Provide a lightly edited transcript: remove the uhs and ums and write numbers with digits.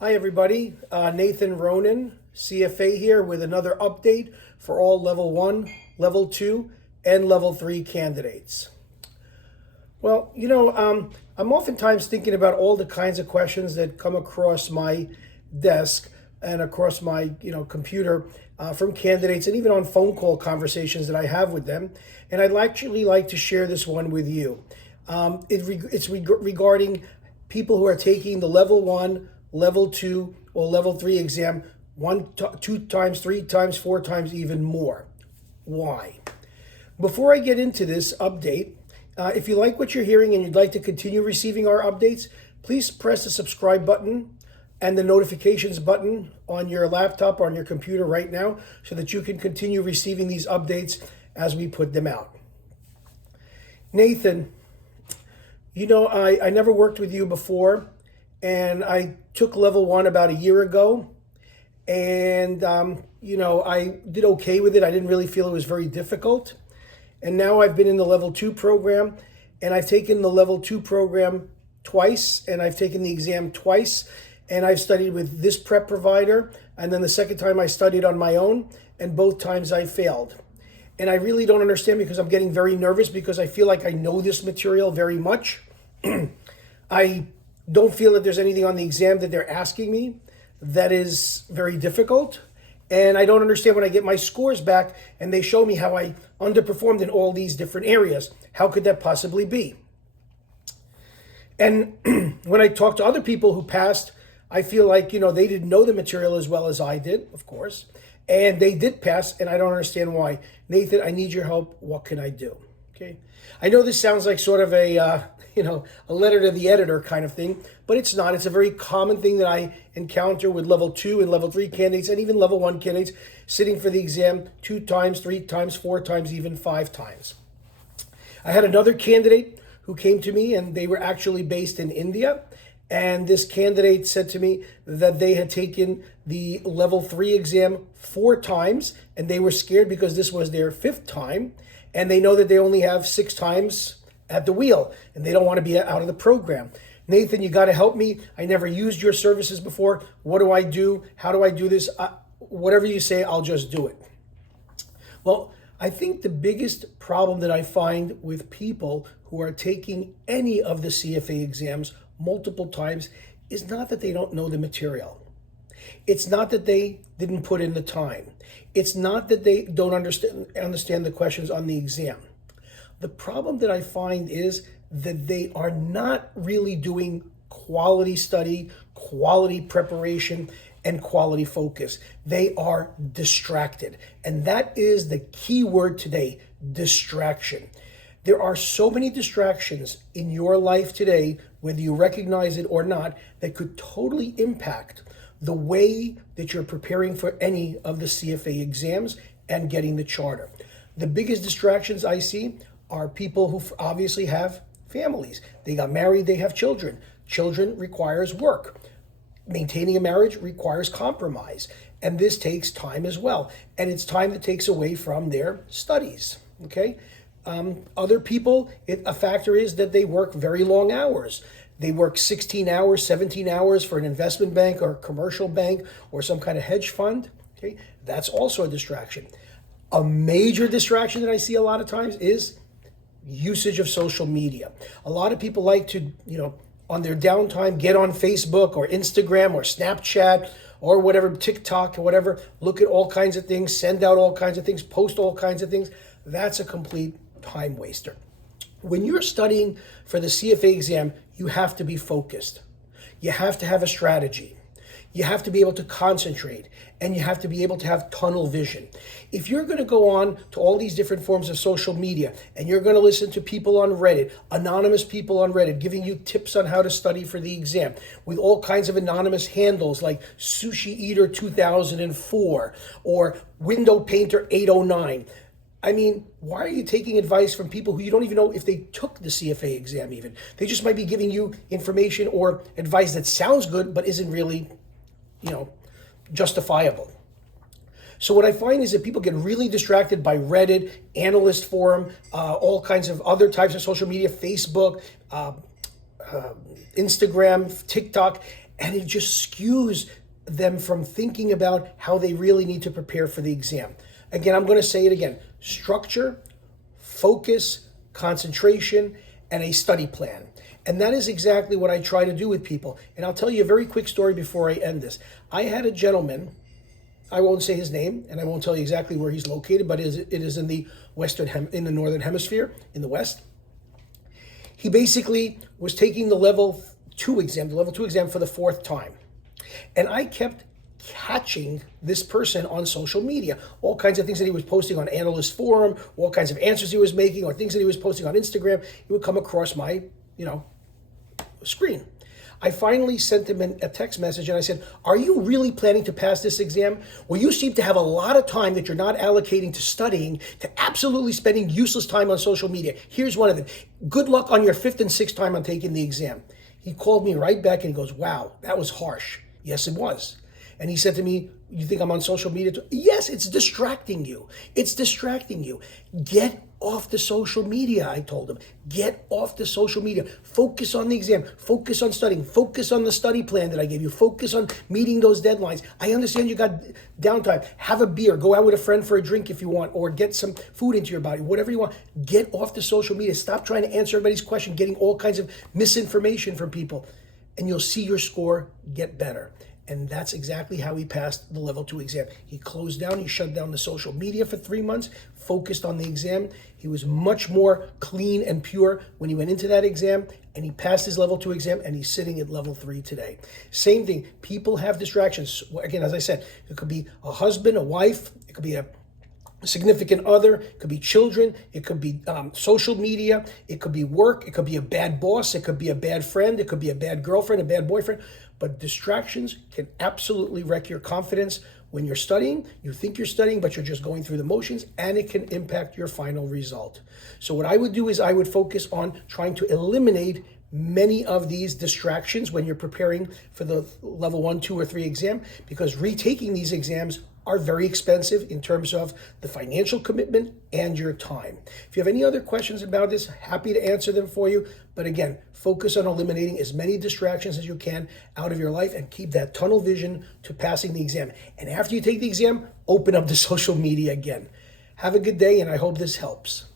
Hi everybody, Nathan Ronan, CFA here with another update for all Level 1, Level 2, and Level 3 candidates. Well, I'm oftentimes thinking about all the kinds of questions that come across my desk and across my computer from candidates and even on phone call conversations that I have with them. And I'd actually like to share this one with you. It's regarding people who are taking the Level 1, Level 2, or Level 3 exam two times, three times, four times, even more. Why? Before I get into this update, if you like what you're hearing and you'd like to continue receiving our updates, please press the subscribe button and the notifications button on your laptop or on your computer right now so that you can continue receiving these updates as we put them out. Nathan, I never worked with you before, and I took Level 1 about a year ago, and I did okay with it. I didn't really feel it was very difficult. And now I've been in the Level 2 program, and I've taken the Level 2 program twice, and I've taken the exam twice, and I've studied with this prep provider, and then the second time I studied on my own, and both times I failed. And I really don't understand because I'm getting very nervous because I feel like I know this material very much. I don't feel that there's anything on the exam that they're asking me that is very difficult. And I don't understand when I get my scores back and they show me how I underperformed in all these different areas. How could that possibly be? And when I talk to other people who passed, I feel like, they didn't know the material as well as I did, of course. And they did pass, and I don't understand why. Nathan, I need your help. What can I do? Okay. I know this sounds like sort of a letter to the editor kind of thing, but it's not. It's a very common thing that I encounter with Level 2 and Level 3 candidates and even Level 1 candidates sitting for the exam 2 times, 3 times, 4 times, even 5 times. I had another candidate who came to me, and they were actually based in India. And this candidate said to me that they had taken the Level 3 exam 4 times, and they were scared because this was their 5th time. And they know that they only have 6 times at the wheel, and they don't want to be out of the program. Nathan, you got to help me. I never used your services before. What do I do? How do I do this? Whatever you say, I'll just do it. Well, I think the biggest problem that I find with people who are taking any of the CFA exams multiple times is not that they don't know the material. It's not that they didn't put in the time. It's not that they don't understand the questions on the exam. The problem that I find is that they are not really doing quality study, quality preparation, and quality focus. They are distracted. And that is the key word today, distraction. There are so many distractions in your life today, whether you recognize it or not, that could totally impact the way that you're preparing for any of the CFA exams and getting the charter. The biggest distractions I see are people who obviously have families. They got married, they have children. Children requires work. Maintaining a marriage requires compromise. And this takes time as well. And it's time that takes away from their studies, okay? Other people, a factor is that they work very long hours. They work 16 hours, 17 hours for an investment bank or a commercial bank or some kind of hedge fund. Okay, that's also a distraction. A major distraction that I see a lot of times is usage of social media. A lot of people like to, on their downtime, get on Facebook or Instagram or Snapchat or whatever, TikTok or whatever, look at all kinds of things, send out all kinds of things, post all kinds of things. That's a complete time waster. When you're studying for the CFA exam, you have to be focused. You have to have a strategy. You have to be able to concentrate, and you have to be able to have tunnel vision. If you're going to go on to all these different forms of social media, and you're going to listen to people on Reddit, anonymous people on Reddit, giving you tips on how to study for the exam, with all kinds of anonymous handles like Sushi Eater 2004 or Window Painter 809, I mean, why are you taking advice from people who you don't even know if they took the CFA exam even? They just might be giving you information or advice that sounds good, but isn't really, justifiable. So what I find is that people get really distracted by Reddit, analyst forum, all kinds of other types of social media, Facebook, Instagram, TikTok, And it just skews them from thinking about how they really need to prepare for the exam. Again, I'm going to say it again. Structure, focus, concentration, and a study plan. And that is exactly what I try to do with people. And I'll tell you a very quick story before I end this. I had a gentleman, I won't say his name, and I won't tell you exactly where he's located, but it is in the in the northern hemisphere, in the West. He basically was taking the level 2 exam for the 4th time. And I kept catching this person on social media, all kinds of things that he was posting on Analyst Forum, all kinds of answers he was making, or things that he was posting on Instagram. He would come across my, screen. I finally sent him a text message and I said, are you really planning to pass this exam? Well, you seem to have a lot of time that you're not allocating to studying, to absolutely spending useless time on social media. Here's one of them. Good luck on your 5th and 6th time on taking the exam. He called me right back and he goes, wow, that was harsh. Yes, it was. And he said to me, you think I'm on social media too? Yes, it's distracting you. It's distracting you. Get off the social media, I told him. Get off the social media. Focus on the exam. Focus on studying. Focus on the study plan that I gave you. Focus on meeting those deadlines. I understand you got downtime. Have a beer. Go out with a friend for a drink if you want, or get some food into your body, whatever you want. Get off the social media. Stop trying to answer everybody's question, getting all kinds of misinformation from people, and you'll see your score get better. And that's exactly how he passed the level 2 exam. He closed down, he shut down the social media for 3 months, focused on the exam. He was much more clean and pure when he went into that exam, and he passed his level 2 exam, and he's sitting at level 3 today. Same thing, people have distractions. Again, as I said, it could be a husband, a wife, it could be a significant other, it could be children, it could be social media, it could be work, it could be a bad boss, it could be a bad friend, it could be a bad girlfriend, a bad boyfriend. But distractions can absolutely wreck your confidence when you're studying. You think you're studying, but you're just going through the motions, and it can impact your final result. So what I would do is I would focus on trying to eliminate many of these distractions when you're preparing for the level 1, 2, or 3 exam, because retaking these exams are very expensive in terms of the financial commitment and your time. If you have any other questions about this, happy to answer them for you. But again, focus on eliminating as many distractions as you can out of your life and keep that tunnel vision to passing the exam. And after you take the exam, open up the social media again. Have a good day, and I hope this helps.